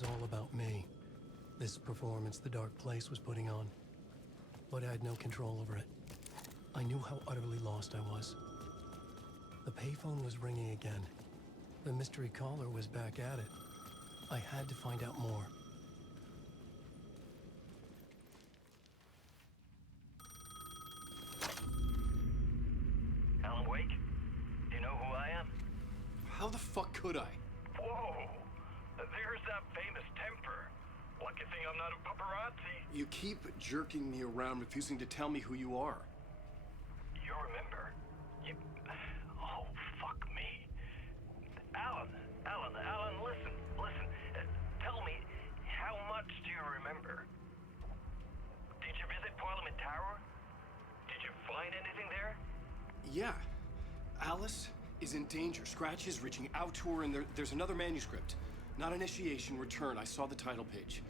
was all about me. This performance the dark place was putting on. But I had no control over it. I knew how utterly lost I was. The payphone was ringing again. The mystery caller was back at it. I had to find out more. Alan Wake? Do you know who I am? How the fuck could I? Whoa! There's that famous temper. Lucky thing I'm not a paparazzi. You keep jerking me around, refusing to tell me who you are. You remember? Oh, fuck me. Alan, listen. Tell me, how much do you remember? Did you visit Parliament Tower? Did you find anything there? Yeah. Alice is in danger. Scratch is reaching out to her, and there's another manuscript. Not Initiation, Return. I saw the title page.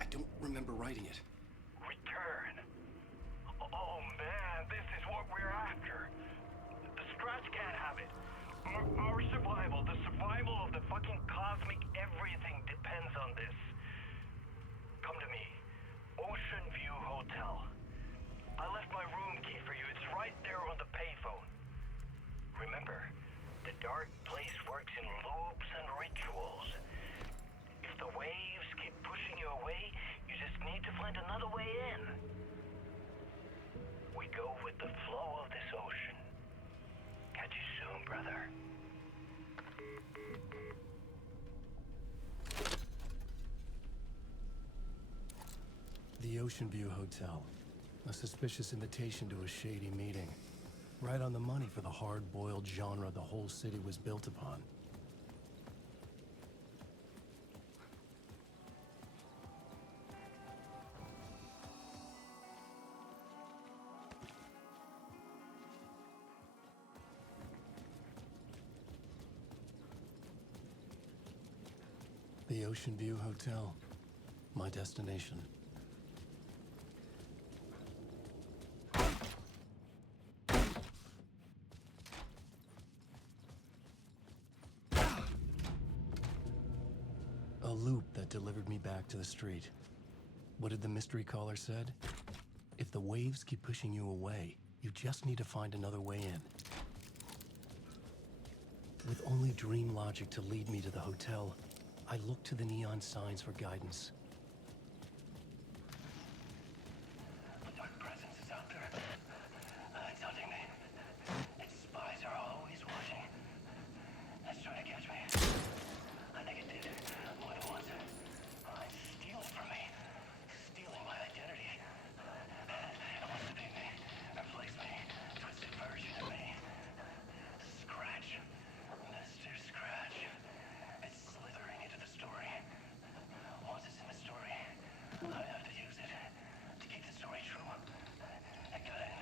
I don't remember writing it. Return? Oh man, this is what we're after. The Scratch can't have it. Our survival, the survival of the fucking cosmic everything depends on this. Come to me. Oceanview Hotel. I left my room key for you. It's right there on the payphone. Remember, the dark place works in loops and rituals. If the waves keep pushing you away, you just need to find another way in. We go with the flow of this ocean. Catch you soon, brother. The Oceanview Hotel. A suspicious invitation to a shady meeting. Right on the money for the hard-boiled genre the whole city was built upon. The Oceanview Hotel. My destination. A loop that delivered me back to the street. What did the mystery caller said? If the waves keep pushing you away, you just need to find another way in. With only dream logic to lead me to the hotel, I looked to the neon signs for guidance. The dark presence is out there. It's hunting me. Its spies are always watching. It's trying to catch me. I think it did more than once. It's stealing from me. Stealing my identity. It wants to be me. Replace me. Twisted version of me. Scratch. Mr. Scratch. It's slithering into the story. Once it's in the story, I have to use it to keep the story true. I got it.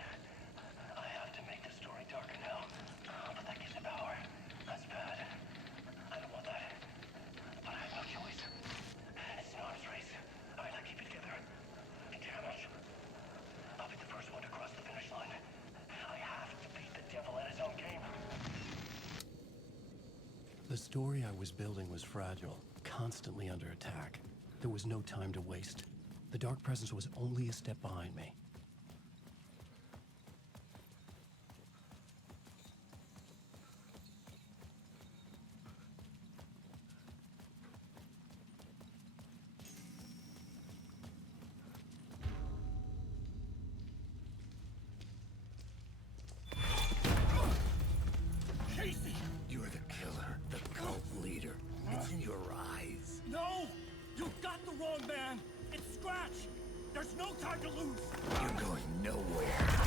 I have to make the story darker now. But that gives it power. That's bad. I don't want that. But I have no choice. It's an arms race. I have to keep it together. Damn it. I'll be the first one to cross the finish line. I have to beat the devil at his own game. The story I was building was fragile, constantly under attack. There was no time to waste. The dark presence was only a step behind me. You're the killer, the cult leader. It's in your eyes. No! You got the wrong man! It's Scratch! There's no time to lose! You're going nowhere.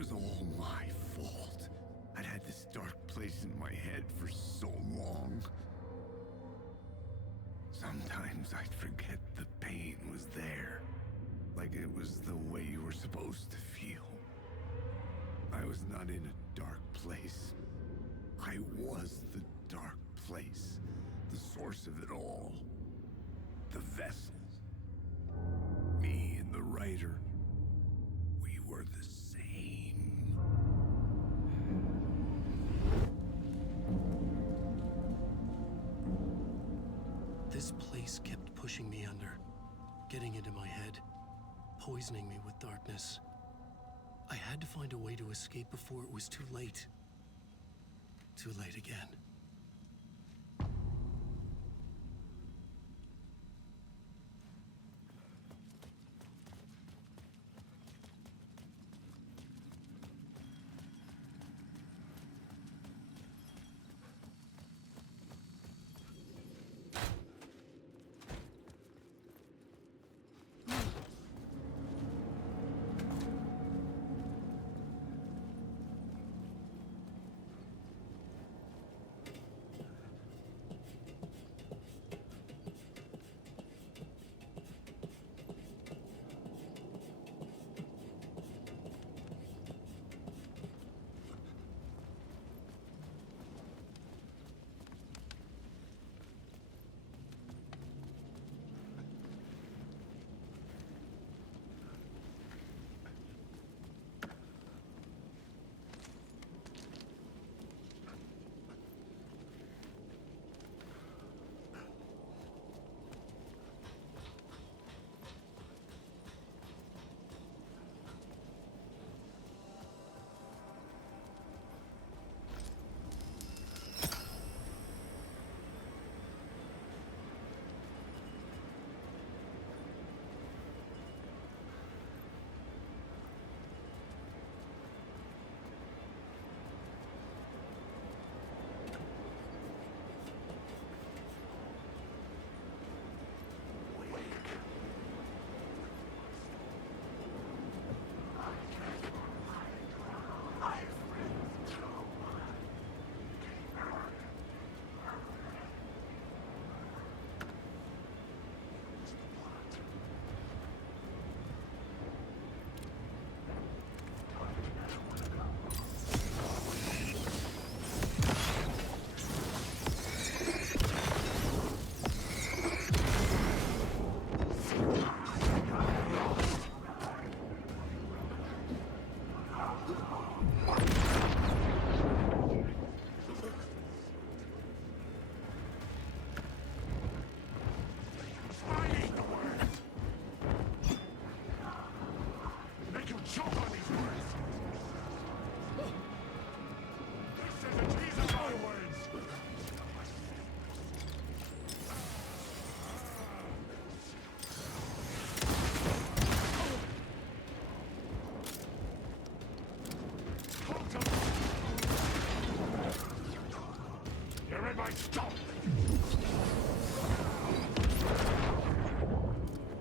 was all my fault. I'd had this dark place in my head for so long. Sometimes I'd forget the pain was there. Like it was the way you were supposed to feel. I was not in a dark place. I was the dark place. The source of it all. The vessel. Me and the writer. We were the same. This place kept pushing me under, getting into my head, poisoning me with darkness. I had to find a way to escape before it was too late. Too late again. Stop!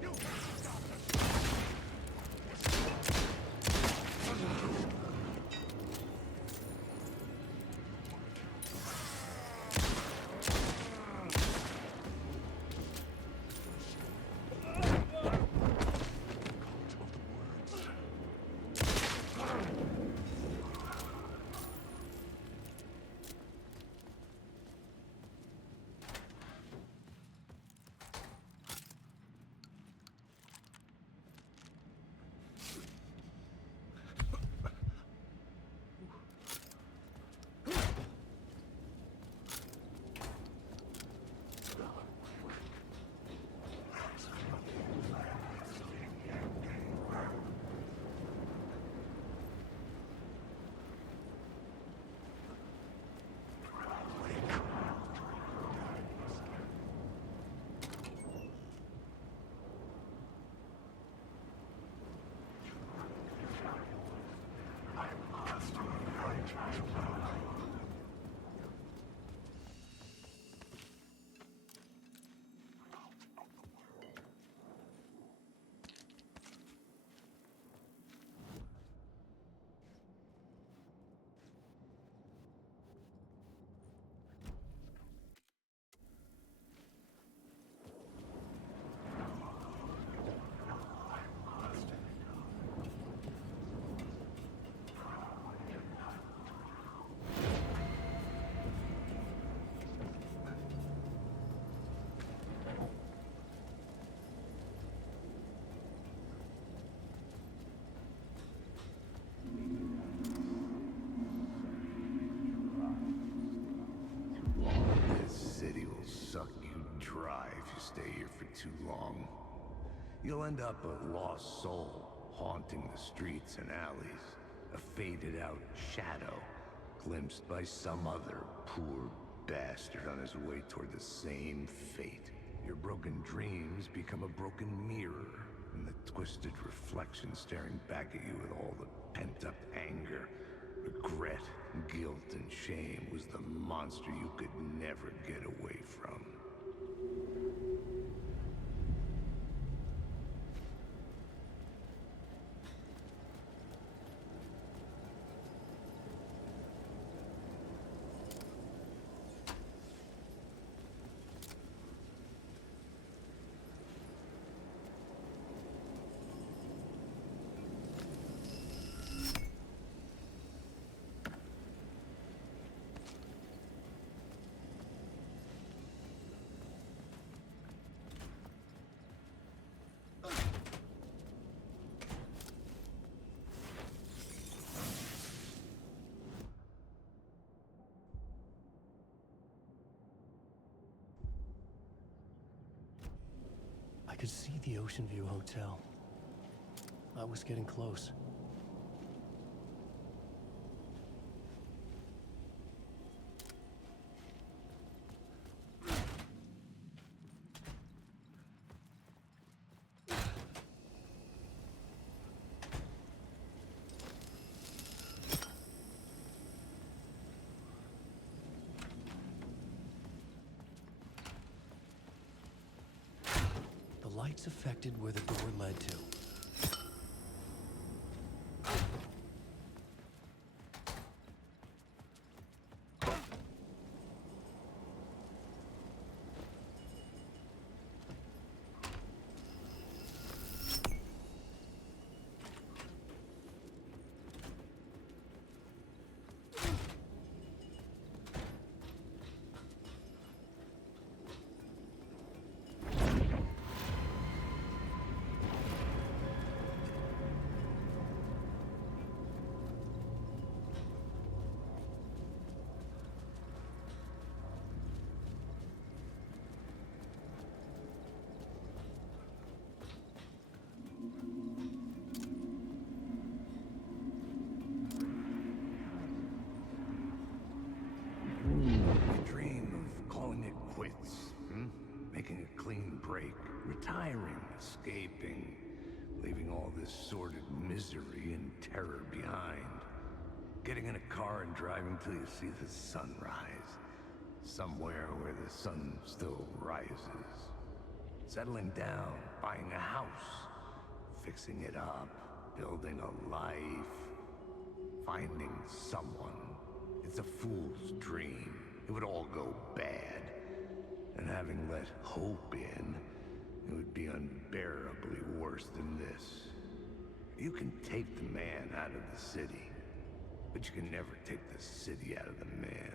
You can't stop us! You'll end up a lost soul, haunting the streets and alleys. A faded-out shadow, glimpsed by some other poor bastard on his way toward the same fate. Your broken dreams become a broken mirror, and the twisted reflection staring back at you with all the pent-up anger, regret, guilt, and shame was the monster you could never get away from. I could see the Oceanview Hotel. I was getting close. The lights affected where the door led to. Retiring, escaping, leaving all this sordid misery and terror behind. Getting in a car and driving till you see the sunrise. Somewhere where the sun still rises. Settling down, buying a house. Fixing it up, building a life. Finding someone. It's a fool's dream. It would all go bad. And having let hope in, it would be unbearably worse than this. You can take the man out of the city, but you can never take the city out of the man.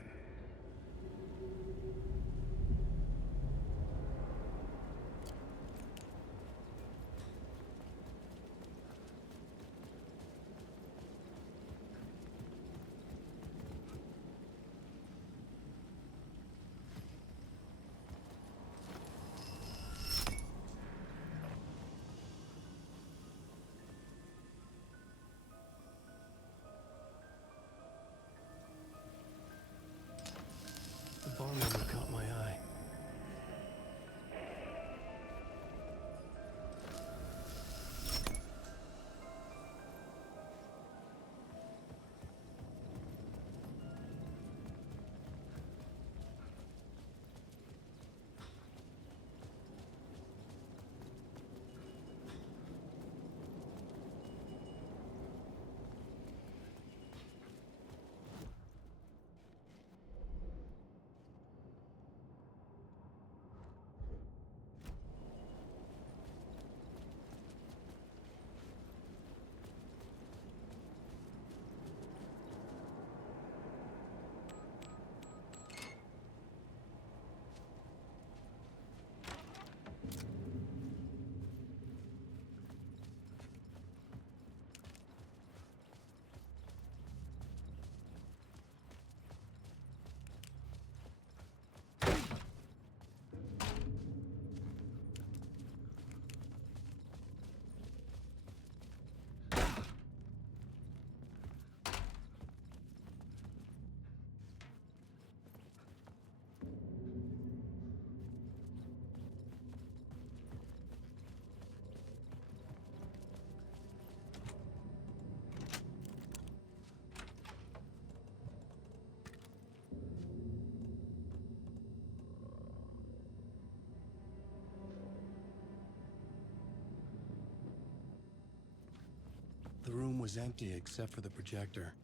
room was empty except for the projector.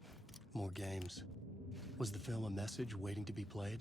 More games. Was the film a message waiting to be played?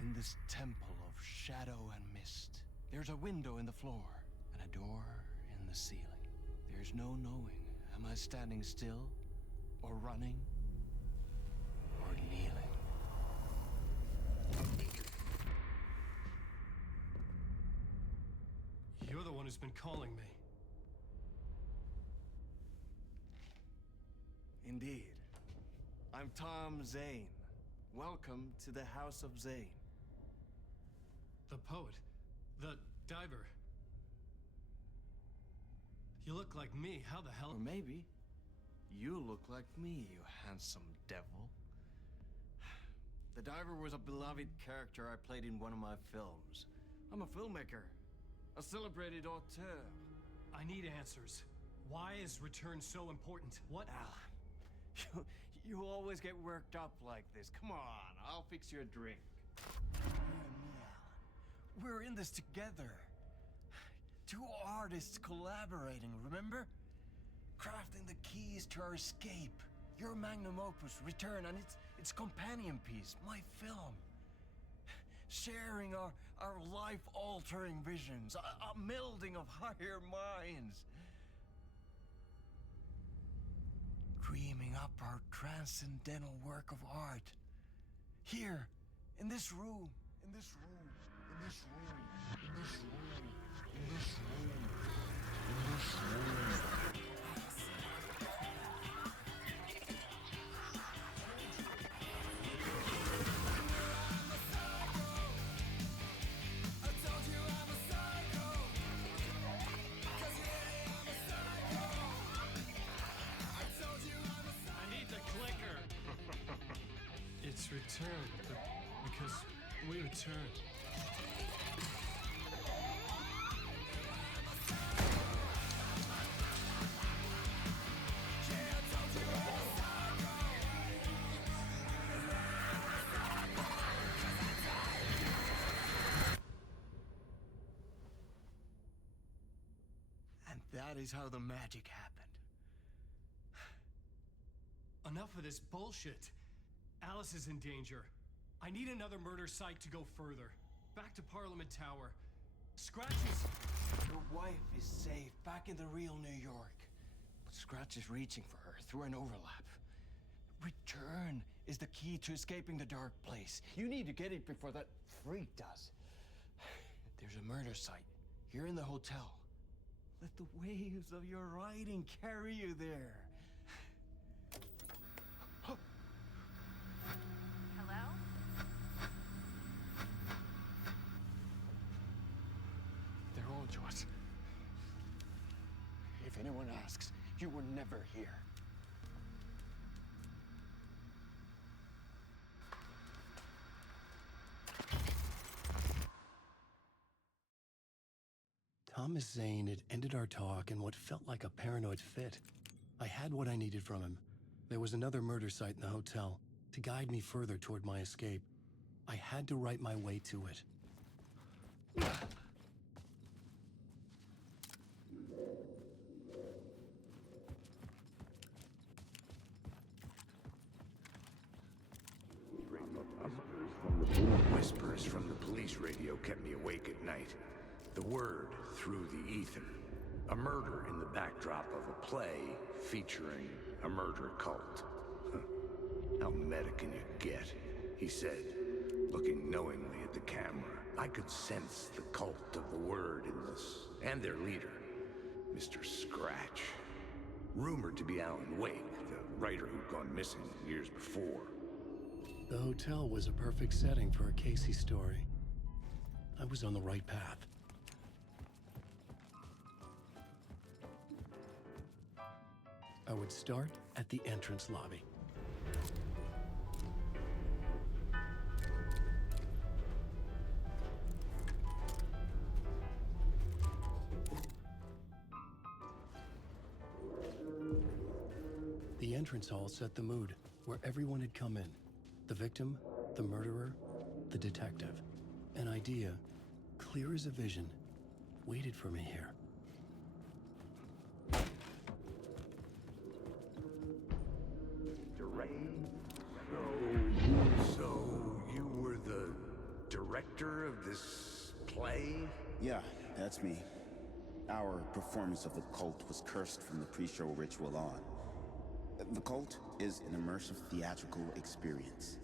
In this temple of shadow and mist, there's a window in the floor and a door in the ceiling. There's no knowing, am I standing still, or running, or kneeling? You're the one who's been calling me. Indeed. I'm Tom Zane. Welcome to the House of Zane. The poet. The diver. You look like me. How the hell? Or maybe you look like me, you handsome devil. The diver was a beloved character I played in one of my films. I'm a filmmaker, a celebrated auteur. I need answers. Why is return so important? What? Alan, you always get worked up like this. Come on, I'll fix you a drink. We're in this together. Two artists collaborating, remember? Crafting the keys to our escape. Your magnum opus, Return, and its companion piece, my film. Sharing our life-altering visions, a melding of higher minds. Dreaming up our transcendental work of art. Here, in this room, in this room, in this room, in this room, in this room, in this room. It's return, because we return. And that is how the magic happened. Enough of this bullshit. Alice is in danger. I need another murder site to go further. Back to Parliament Tower. Scratch is... Your wife is safe, back in the real New York. But Scratch is reaching for her through an overlap. Return is the key to escaping the dark place. You need to get it before that freak does. There's a murder site here in the hotel. Let the waves of your writing carry you there. Hello? They're all yours. If anyone asks, you were never here. Thomas Zane had ended our talk in what felt like a paranoid fit. I had what I needed from him. There was another murder site in the hotel to guide me further toward my escape. I had to write my way to it. whispers from the police radio kept me awake at night. The word through the ether. A murder in the backdrop of a play featuring a murder cult. How meta can you get? He said, looking knowingly at the camera. I could sense the cult of the word in this, and their leader, Mr. Scratch. Rumored to be Alan Wake, the writer who'd gone missing years before. The hotel was a perfect setting for a Casey story. I was on the right path. I would start at the entrance lobby. The entrance hall set the mood, where everyone had come in. The victim, the murderer, the detective. An idea, clear as a vision, waited for me here. So you were the director of this play? Yeah, that's me. Our performance of the cult was cursed from the pre-show ritual on. The cult is an immersive theatrical experience.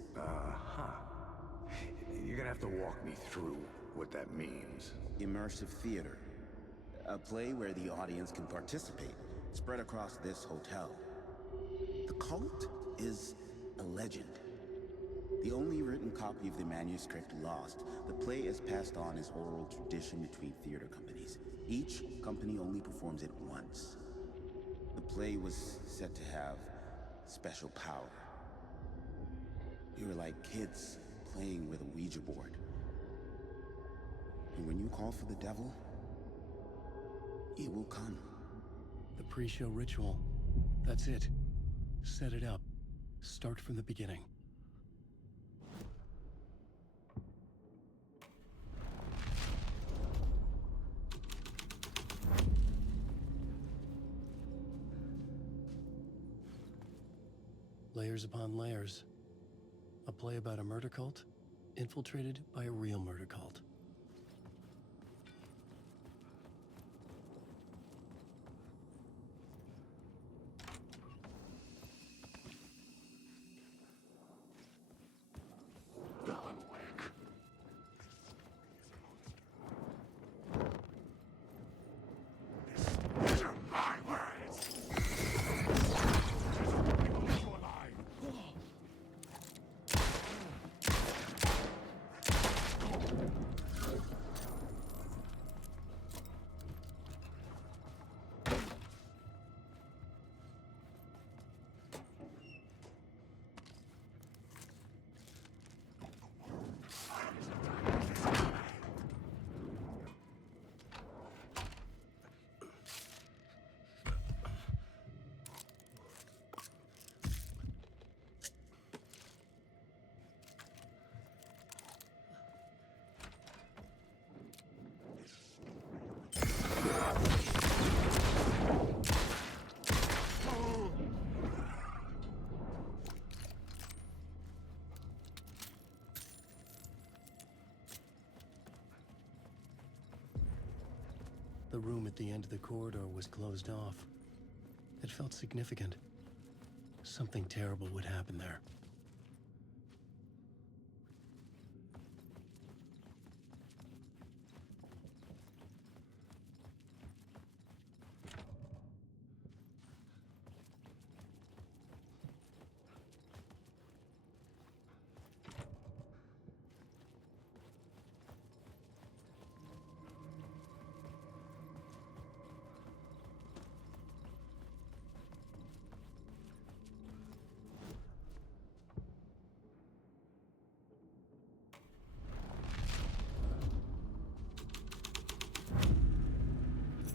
You're gonna have to walk me through what that means. Immersive theater. A play where the audience can participate, spread across this hotel. The cult is a legend. The only written copy of the manuscript lost, the play is passed on as oral tradition between theater companies. Each company only performs it once. The play was said to have special power. We were like kids playing with a Ouija board. And when you call for the devil, it will come. The pre-show ritual. That's it. Set it up. Start from the beginning. Layers upon layers. A play about a murder cult, infiltrated by a real murder cult. The room at the end of the corridor was closed off. It felt significant. Something terrible would happen there.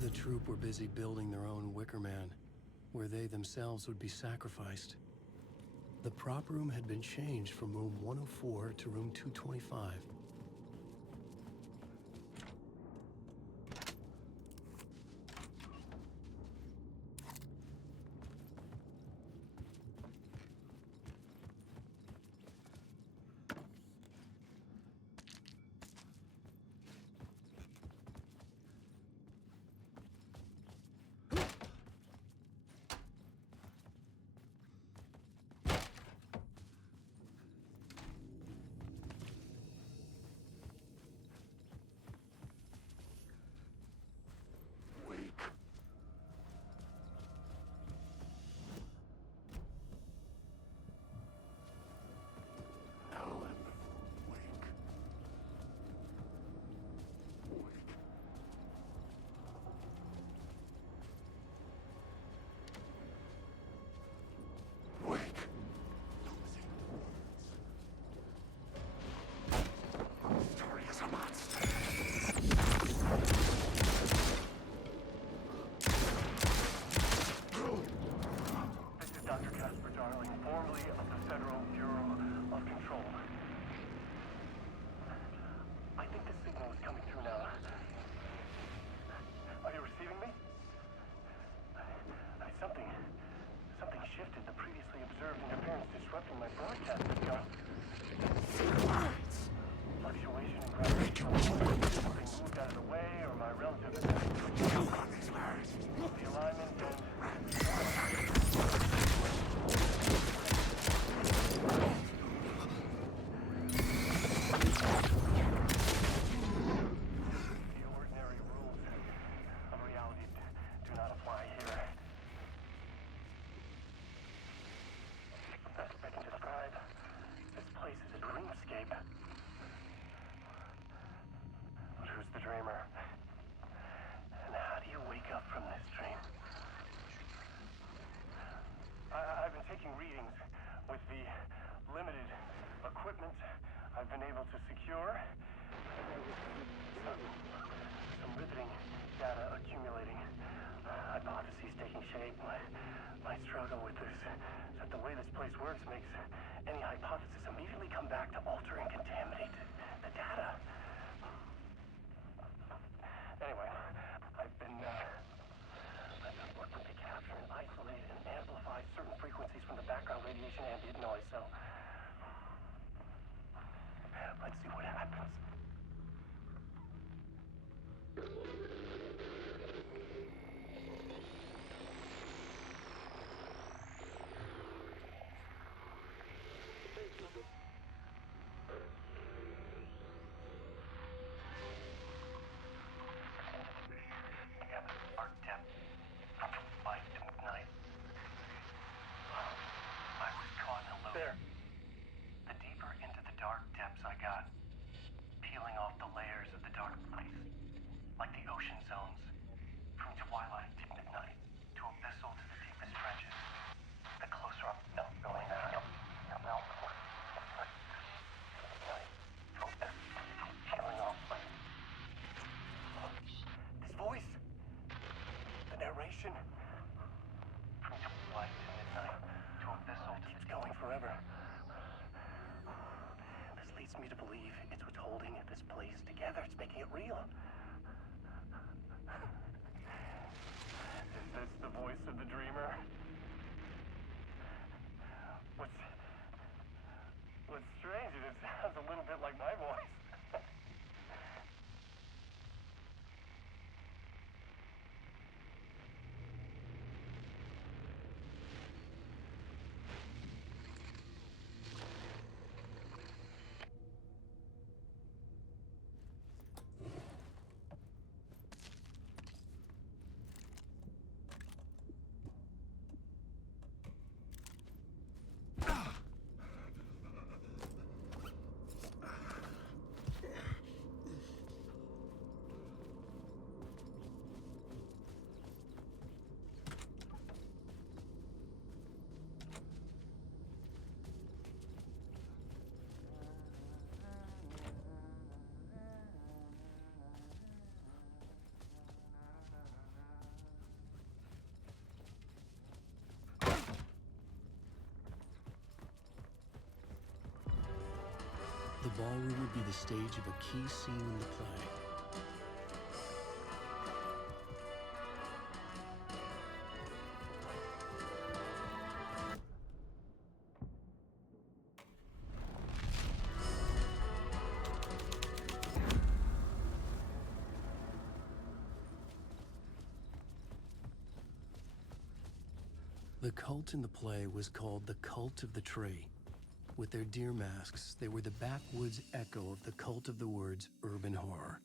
The troupe were busy building their own Wicker Man, where they themselves would be sacrificed. The prop room had been changed from room 104 to room 225. lost control. I think the signal is coming through now. Are you receiving me? Something shifted. The previously observed interference disrupting my broadcast has gone. Fluctuation in gravity. Something moved out of the way, or my relative. The alignment and. The ordinary rules of reality do not apply here. The best I can describe this place is a dreamscape. But who's the dreamer? And how do you wake up from this dream? I've been taking readings with the limited equipment I've been able to secure. Some riveting data accumulating. Hypotheses taking shape. My struggle with this is that the way this place works makes any hypothesis immediately come back to alter and contaminate the data. Anyway, I've been working to capture and isolate and amplify certain frequencies from the background radiation ambient noise, so let's see what happens. There. The deeper into the dark depths I got, peeling off the layers of the dark place, like the ocean zones, from twilight to midnight, to abyssal to the deepest trenches. The closer I'm going out, peeling off like this voice, the narration, from twilight to midnight, to abyssal to keeps going forever. This leads me to believe it's what's holding this place together. It's making it real. Is this the voice of the dreamer? What's strange is it sounds a little bit like my voice. The ballroom would be the stage of a key scene in the play. The cult in the play was called the Cult of the Tree. With their deer masks, they were the backwoods echo of the cult of the word's urban horror.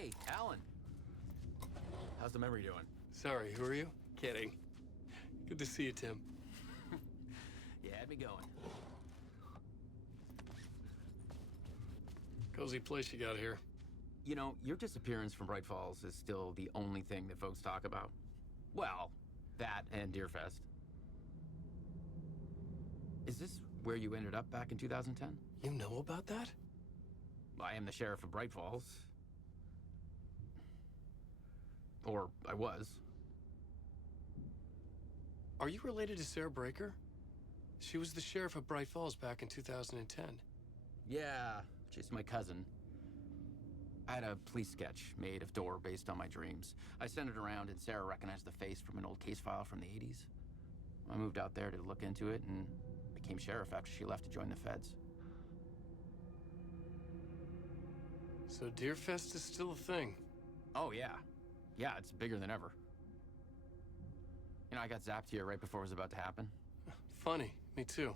Hey, Alan. How's the memory doing? Sorry, who are you? Kidding. Good to see you, Tim. You had me going. Cozy place you got here. You know, your disappearance from Bright Falls is still the only thing that folks talk about. Well, that and Deerfest. Is this where you ended up back in 2010? You know about that? I am the sheriff of Bright Falls. Or I was. Are you related to Sarah Breaker? She was the sheriff of Bright Falls back in 2010. Yeah, she's my cousin. I had a police sketch made of Door based on my dreams. I sent it around and Sarah recognized the face from an old case file from the 80s. I moved out there to look into it and became sheriff after she left to join the feds. So Deerfest is still a thing. Oh, yeah. Yeah, it's bigger than ever. You know, I got zapped here right before it was about to happen. Funny, me too.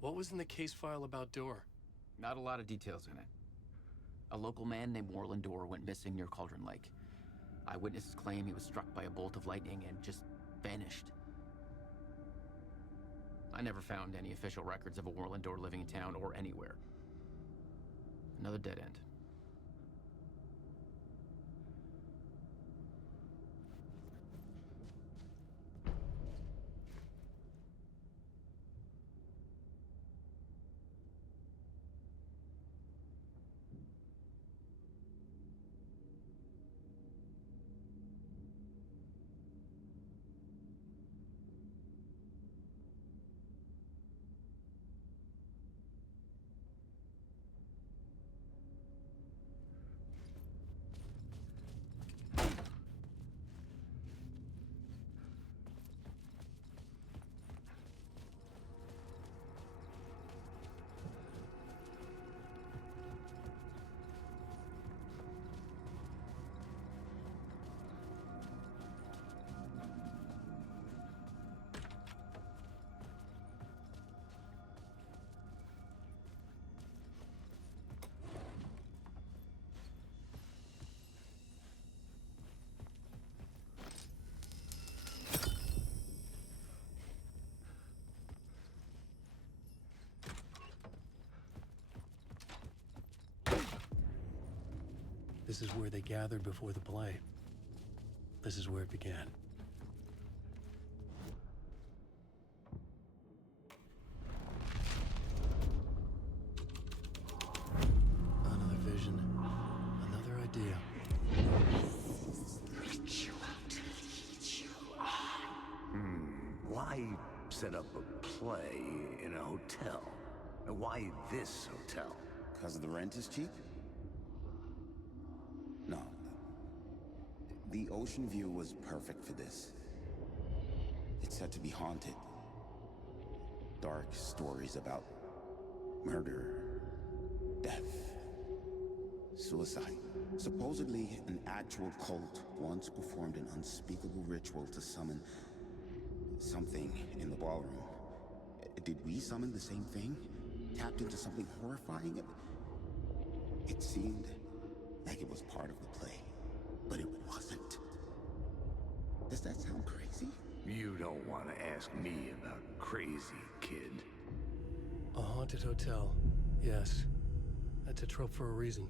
What was in the case file about Door? Not a lot of details in it. A local man named Warland Door went missing near Cauldron Lake. Eyewitnesses claim he was struck by a bolt of lightning and just vanished. I never found any official records of a Warland Door living in town or anywhere. Another dead end. This is where they gathered before the play. This is where it began. Another vision, another idea. Why set up a play in a hotel? Why this hotel? Because the rent is cheap? No. The Oceanview was perfect for this. It's said to be haunted. Dark stories about murder, death, suicide. Supposedly, an actual cult once performed an unspeakable ritual to summon something in the ballroom. Did we summon the same thing? Tapped into something horrifying? It seemed like it was part of the play, but it wasn't. Does that sound crazy? You don't want to ask me about crazy, kid. A haunted hotel. Yes. That's a trope for a reason.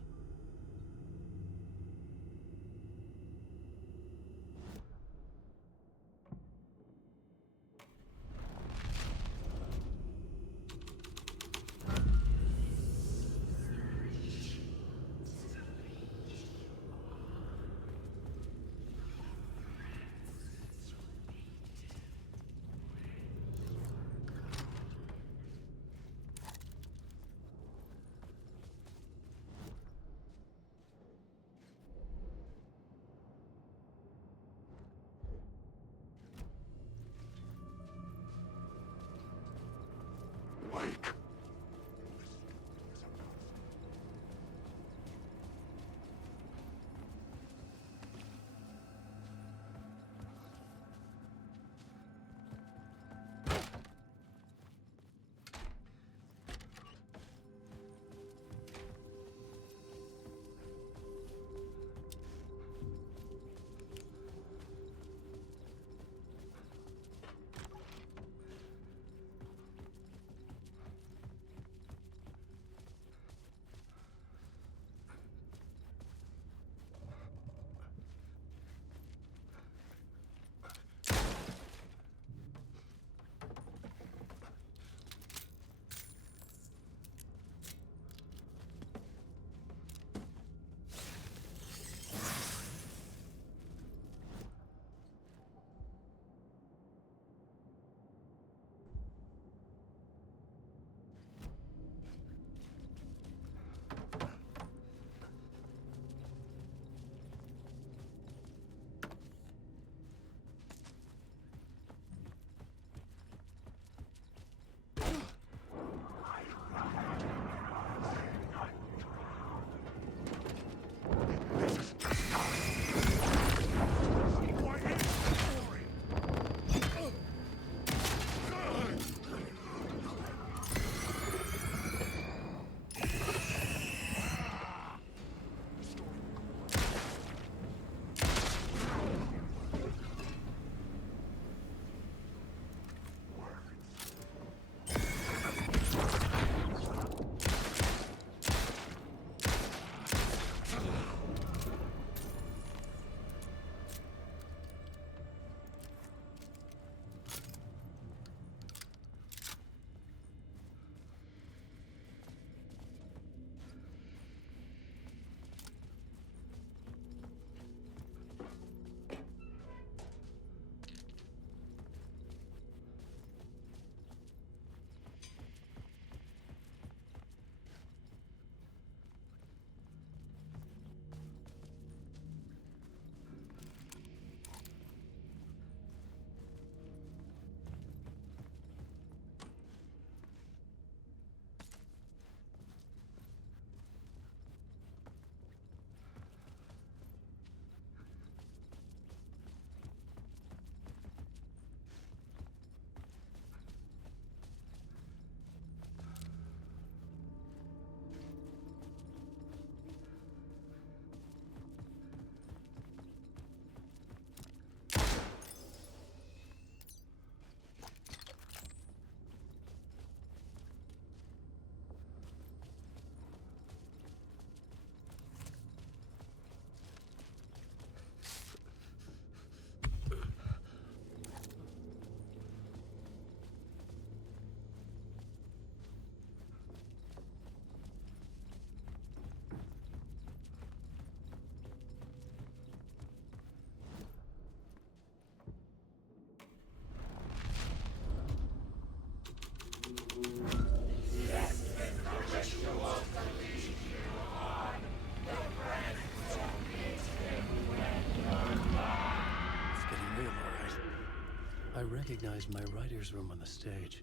recognized my writer's room on the stage.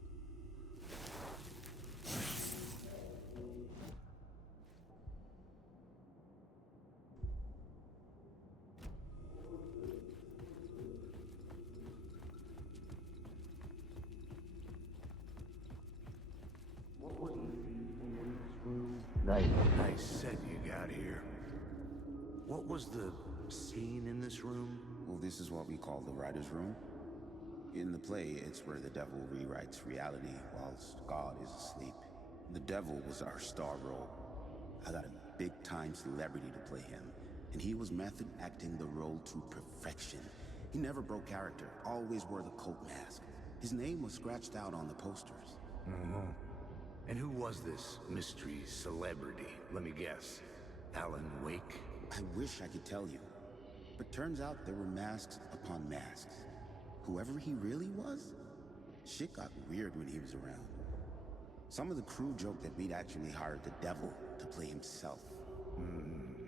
Nice set you got here. What was the scene in this room? Well, this is what we call the writer's room. In the play, it's where the devil rewrites reality whilst God is asleep. The devil was our star role. I got a big-time celebrity to play him, and he was method acting the role to perfection. He never broke character, always wore the cult mask. His name was scratched out on the posters. Mm-hmm. And who was this mystery celebrity? Let me guess. Alan Wake? I wish I could tell you, but turns out there were masks upon masks. Whoever he really was, shit got weird when he was around. Some of the crew joked that we'd actually hired the devil to play himself.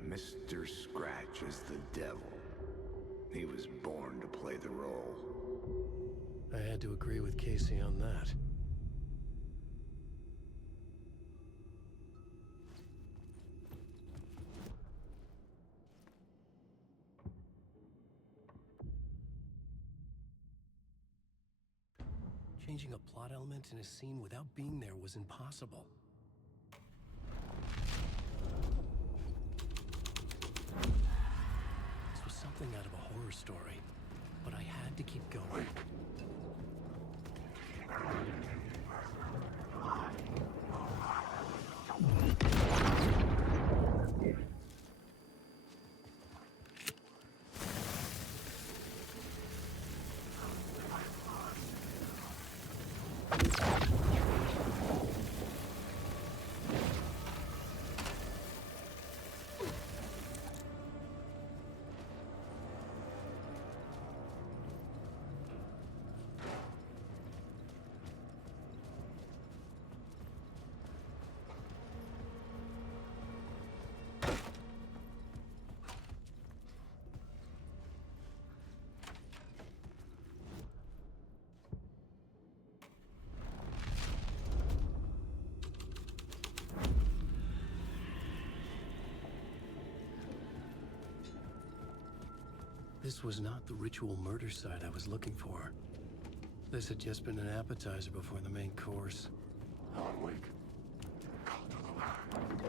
Mr. Scratch is the devil. He was born to play the role. I had to agree with Casey on that. Changing a plot element in a scene without being there was impossible. This was something out of a horror story, but I had to keep going. This was not the ritual murder site I was looking for. This had just been an appetizer before the main course. Alan Wake. Call to the line.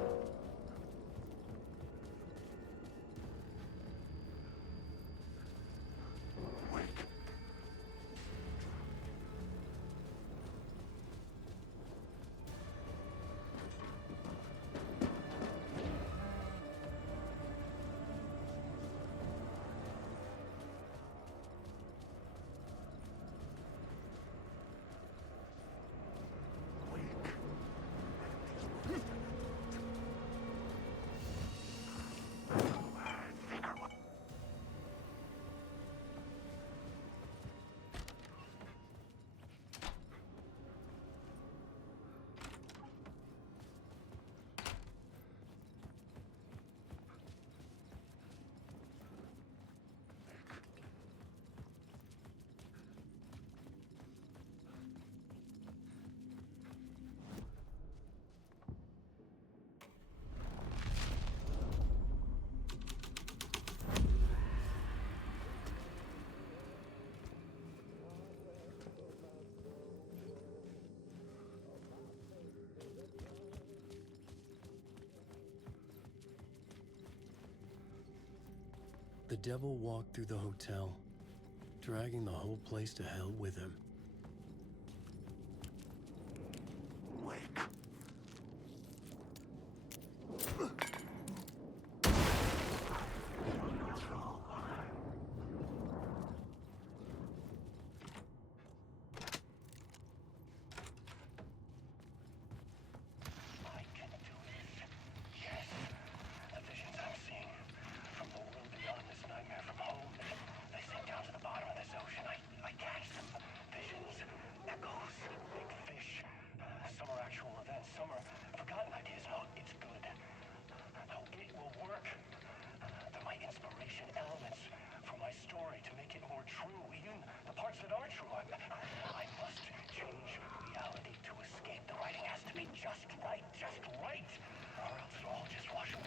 Wake. The devil walked through the hotel, dragging the whole place to hell with him. Wake. I can do this. Yes. The visions I'm seeing from the world beyond this nightmare from home. They sink down to the bottom of this ocean. I catch them. Visions right, just right. Or else it'll all just wash away.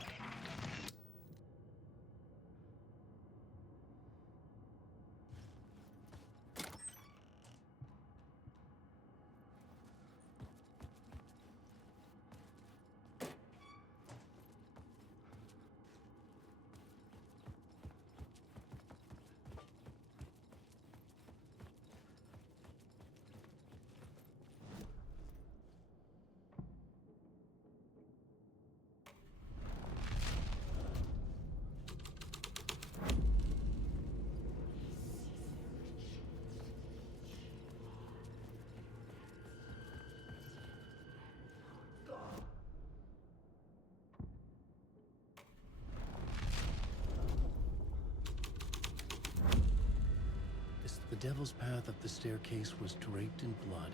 The devil's path up the staircase was draped in blood.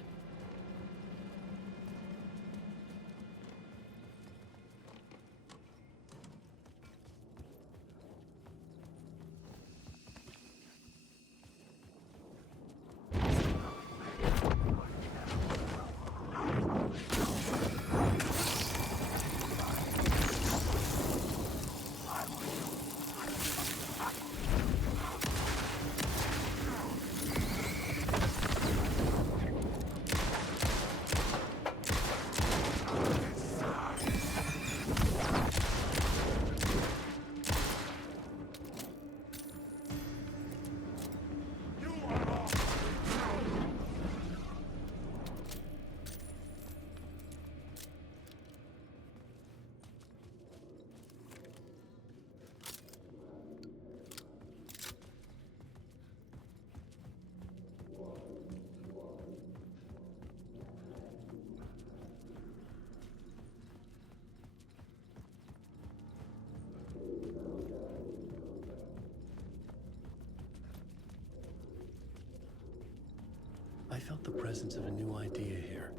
I felt the presence of a new idea here.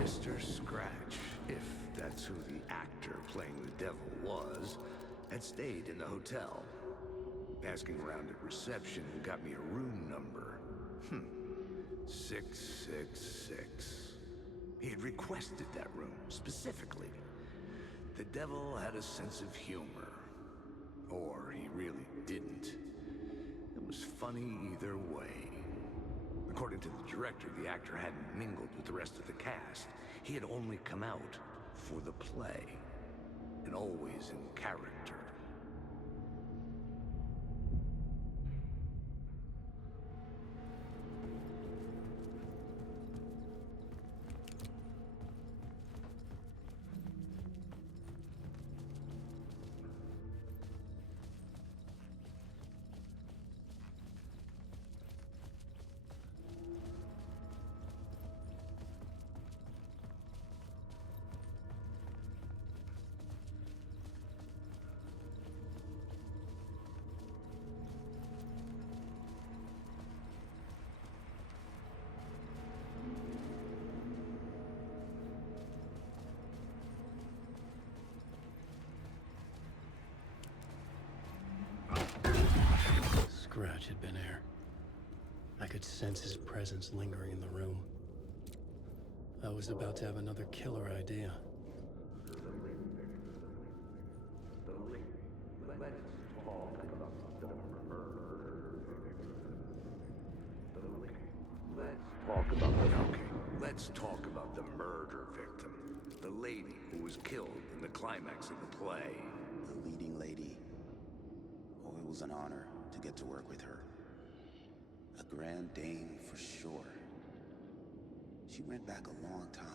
Mr. Scratch, if that's who the actor playing the devil was, had stayed in the hotel. Asking around at reception got me a room number. 666. He had requested that room, specifically. The devil had a sense of humor. Or he really didn't. It was funny either way. According to the director, the actor hadn't mingled with the rest of the cast. He had only come out for the play. And always in character. Scratch had been here. I could sense his presence lingering in the room. I was about to have another killer idea. Let's talk about the murder victim. The lady who was killed in the climax of the play. The leading lady. Oh, it was an honor to get to work with her. A grand dame for sure. She went back a long time.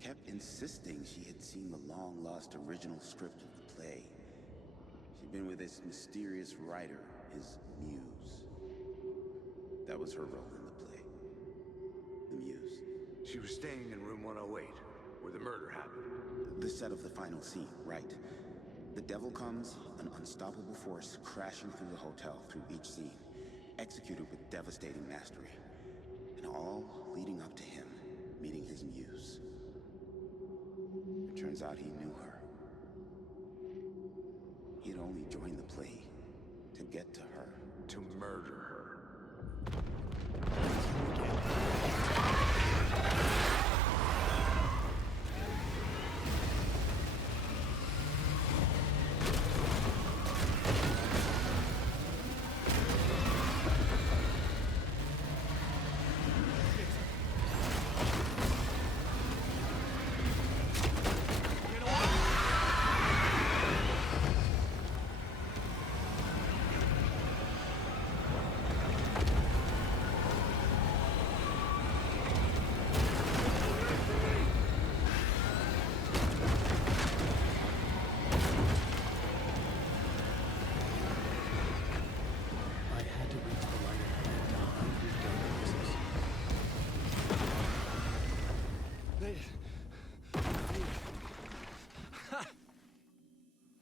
Kept insisting she had seen the long-lost original script of the play. She'd been with this mysterious writer, his muse. That was her role in the play. The muse. She was staying in room 108, where the murder happened. The set of the final scene, right. The devil comes, an unstoppable force crashing through the hotel through each scene. executed with devastating mastery, and all leading up to him meeting his muse. It turns out he knew her. He had only joined the play to get to her. To murder her.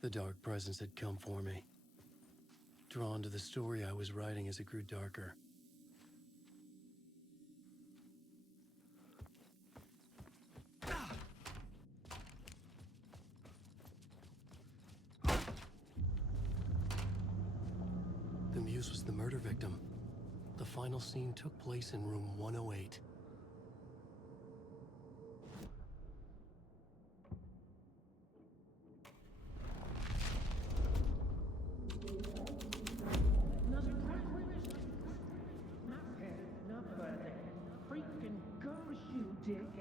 The dark presence had come for me, drawn to the story I was writing as it grew darker. The muse was the murder victim. The final scene took place in room 108.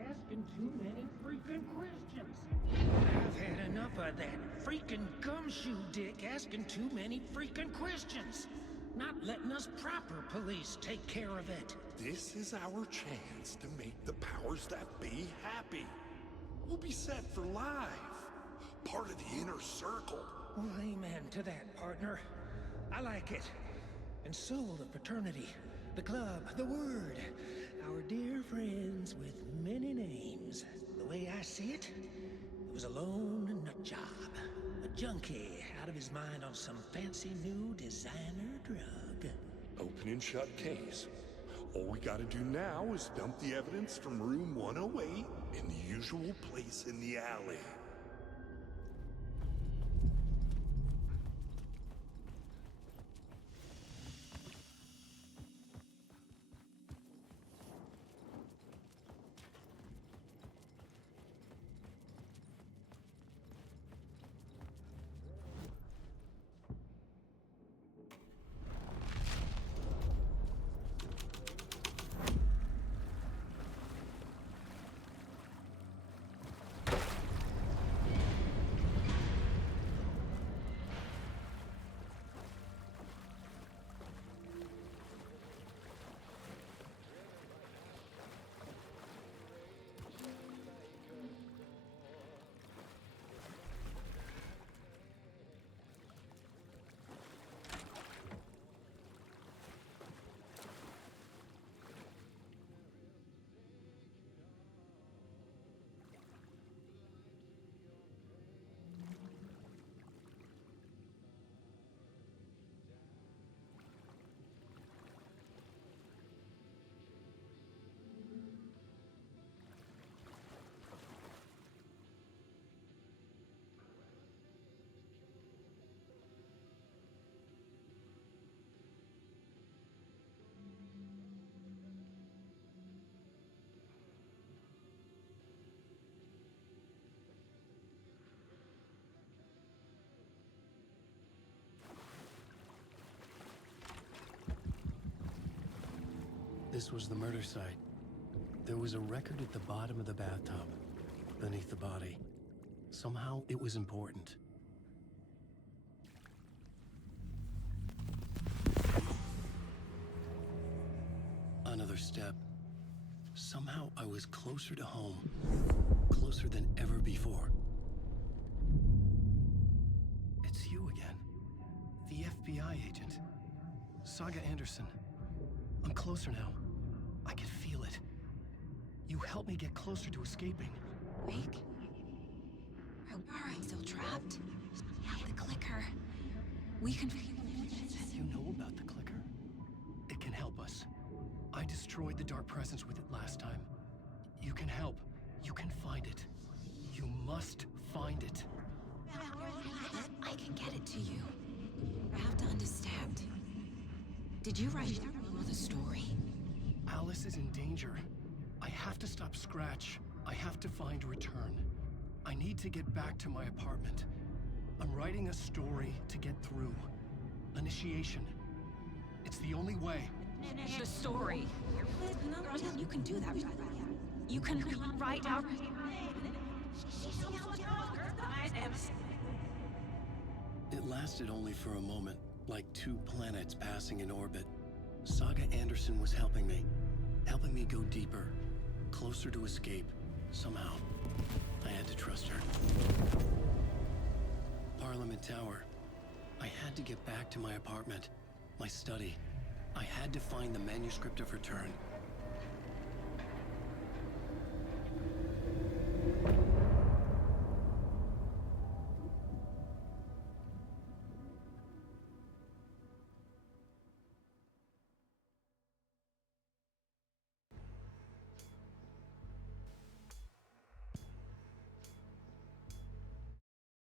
Asking too many freaking questions. I've had enough of that freaking gumshoe dick asking too many freaking questions. Not letting us proper police take care of it. This is our chance to make the powers that be happy. We'll be set for life. Part of the inner circle. Well, amen to that, partner. I like it. And so the fraternity, the club, the word. Our dear friends with many names. The way I see it, it was a lone nut job. A junkie out of his mind on some fancy new designer drug. Open and shut case. All we gotta do now is dump the evidence from room 108 in the usual place in the alley. This was the murder site. There was a record at the bottom of the bathtub, beneath the body. Somehow it was important. Another step. Somehow I was closer to home. Closer than ever before. It's you again. The FBI agent. Saga Anderson. I'm closer now. I can feel it. You helped me get closer to escaping. Wake? Are I still trapped? Yeah, the clicker. We can... You know about the clicker? I destroyed the dark presence with it last time. You can help. You can find it. You must find it. I can get it to you. I have to understand. Did you write the story? Alice is in danger. I have to stop Scratch. I have to find Return. I need to get back to my apartment. I'm writing a story to get through. Initiation. It's the only way. The story. You can do that. You can write out. It lasted only for a moment, like two planets passing in orbit. Saga Anderson was helping me go deeper, closer to escape, somehow. I had to trust her. Parliament Tower. I had to get back to my apartment, my study. I had to find the manuscript of Return.